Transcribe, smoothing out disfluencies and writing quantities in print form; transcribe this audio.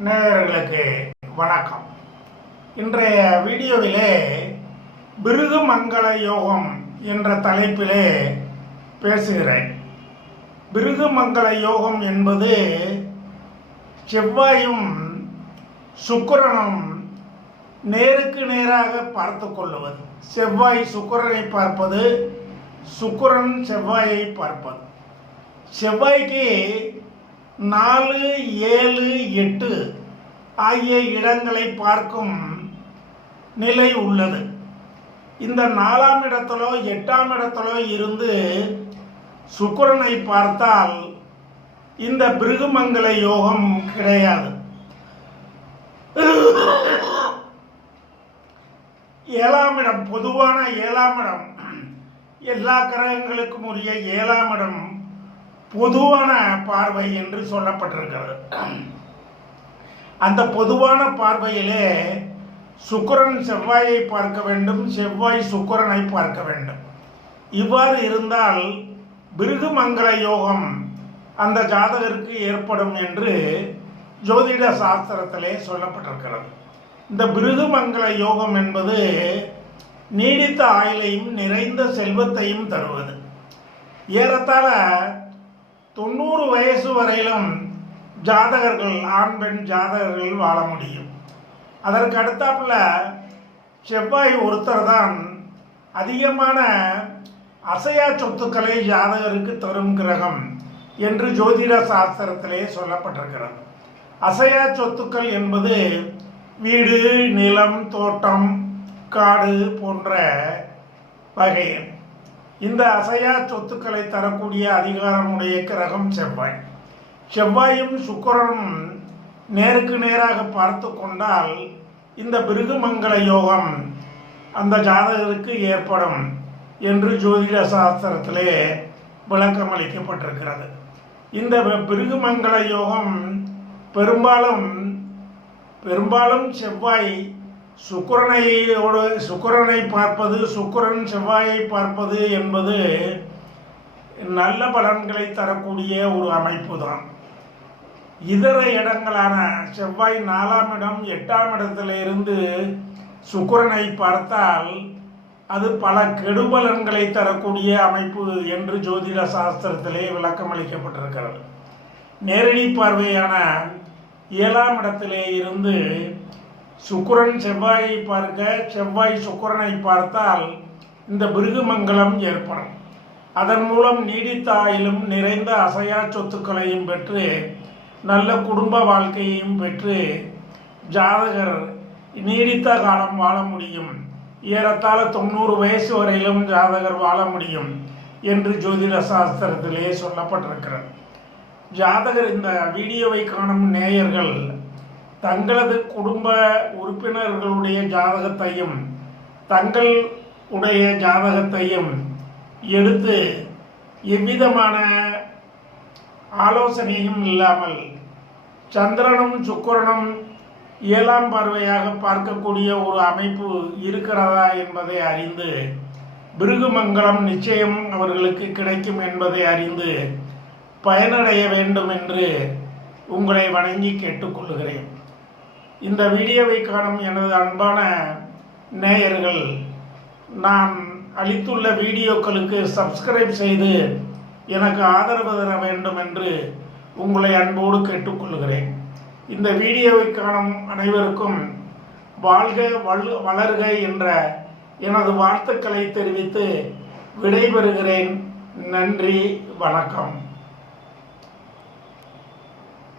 நேயர்களுக்கு வணக்கம். இன்றைய வீடியோவிலே பிருகுமங்கல யோகம் என்ற தலைப்பிலே பேசுகிறேன். பிருகுமங்கல யோகம் என்பது செவ்வாயும் சுக்கிரனும் நேருக்கு நேராக பார்த்து கொள்ளுவது. செவ்வாய் சுக்கிரனை பார்ப்பது, சுக்கிரன் செவ்வாயை பார்ப்பது. செவ்வாய்க்கு 4, 7, 8 ஆகிய இடங்களை பார்க்கும் நிலை உள்ளது. இந்த 4ஆம் இடத்திலோ 8ஆம் இடத்திலோ இருந்து சுக்கிரனை பார்த்தால் இந்த பிருகுமங்கல யோகம் கிடையாது. 7ஆம் இடம், பொதுவான 7ஆம் இடம், எல்லா கிரகங்களுக்கும் உரிய 7ஆம் இடம் பொதுவான பார்வை என்று சொல்லப்பட்டிருக்கிறது. அந்த பொதுவான பார்வையிலே சுக்கிரன் செவ்வாயை பார்க்க வேண்டும், செவ்வாய் சுக்கிரனை பார்க்க வேண்டும். இவ்வாறு இருந்தால் பிருகுமங்கல யோகம் அந்த ஜாதகருக்கு ஏற்படும் என்று ஜோதிட சாஸ்திரத்திலே சொல்லப்பட்டிருக்கிறது. இந்த பிருகுமங்கல யோகம் என்பது நீடித்த ஆயுளையும் நிறைந்த செல்வத்தையும் தருவது. ஏறத்தாழ 90 வயசு வரையிலும் ஜாதகர்கள், ஆண் பெண் ஜாதகர்கள் வாழ முடியும். அதற்கு அடுத்தாப்புல செவ்வாய் ஒருத்தர் தான் அதிகமான அசையா சொத்துக்களை ஜாதகருக்கு தரும் கிரகம் என்று ஜோதிட சாஸ்திரத்திலே சொல்லப்பட்டிருக்கிறது. அசையா சொத்துக்கள் என்பது வீடு, நிலம், தோட்டம், காடு போன்ற வகை. இந்த அசையா சொத்துக்களை தரக்கூடிய அதிகாரமுடைய கிரகம் செவ்வாய். செவ்வாயும் சுக்கிரனும் நேருக்கு நேராக பார்த்து கொண்டால் இந்த பிருகுமங்கல யோகம் அந்த ஜாதகருக்கு ஏற்படும் என்று ஜோதிட சாஸ்திரத்திலே விளக்கம் அளிக்கப்பட்டிருக்கிறது. இந்த பிருகுமங்கல யோகம் பெரும்பாலும் செவ்வாய் சுக்கிரனை பார்ப்பது, சுக்கிரன் செவ்வாயை பார்ப்பது என்பது நல்ல பலன்களை தரக்கூடிய ஒரு அமைப்பு தான். இதர இடங்களான செவ்வாய் 4ஆம் இடம், 8ஆம் இடத்திலிருந்து சுக்கிரனை பார்த்தால் அது பல கெடுபலன்களை தரக்கூடிய அமைப்பு என்று ஜோதிட சாஸ்திரத்திலே விளக்கம் அளிக்கப்பட்டிருக்கிறது. நேரடி பார்வையான 7ஆம் இடத்திலே இருந்து சுக்கிரன் செவ்வாயை பார்க்க, செவ்வாய் சுக்கிரனை பார்த்தால் இந்த பிருகுமங்கலம் ஏற்படும். அதன் மூலம் நீடித்த ஆயிலும் நிறைந்த அசையா சொத்துக்களையும் பெற்று நல்ல குடும்ப வாழ்க்கையையும் பெற்று ஜாதகர் நீடித்த காலம் வாழ முடியும். ஏறத்தாழ 90 வயசு வரையிலும் ஜாதகர் வாழ முடியும் என்று ஜோதிட சாஸ்திரத்திலே சொல்லப்பட்டிருக்கிறது. ஜாதகர் இந்த வீடியோவை காணும் நேயர்கள் தங்களது குடும்ப உறுப்பினர்களுடைய ஜாதகத்தையும் தங்கள் உடைய ஜாதகத்தையும் எடுத்து எவ்விதமான ஆலோசனையும் இல்லாமல் சந்திரனும் சுக்கிரனும் 7ஆம் பார்வையாக பார்க்கக்கூடிய ஒரு அமைப்பு இருக்கிறதா என்பதை அறிந்து பிருகுமங்கலம் நிச்சயம் அவர்களுக்கு கிடைக்கும் என்பதை அறிந்து பயனடைய வேண்டும் என்று உங்களை வணங்கி கேட்டுக்கொள்கிறேன். இந்த வீடியோவை காணும் எனது அன்பான நேயர்கள் நான் அளித்துள்ள வீடியோக்களுக்கு சப்ஸ்கிரைப் செய்து எனக்கு ஆதரவு தர வேண்டும் என்று உங்களை அன்போடு கேட்டுக்கொள்கிறேன். இந்த வீடியோவை காணும் அனைவருக்கும் வாழ்க வளர்க என்ற எனது வாழ்த்துக்களை தெரிவித்து விடைபெறுகிறேன். நன்றி, வணக்கம்.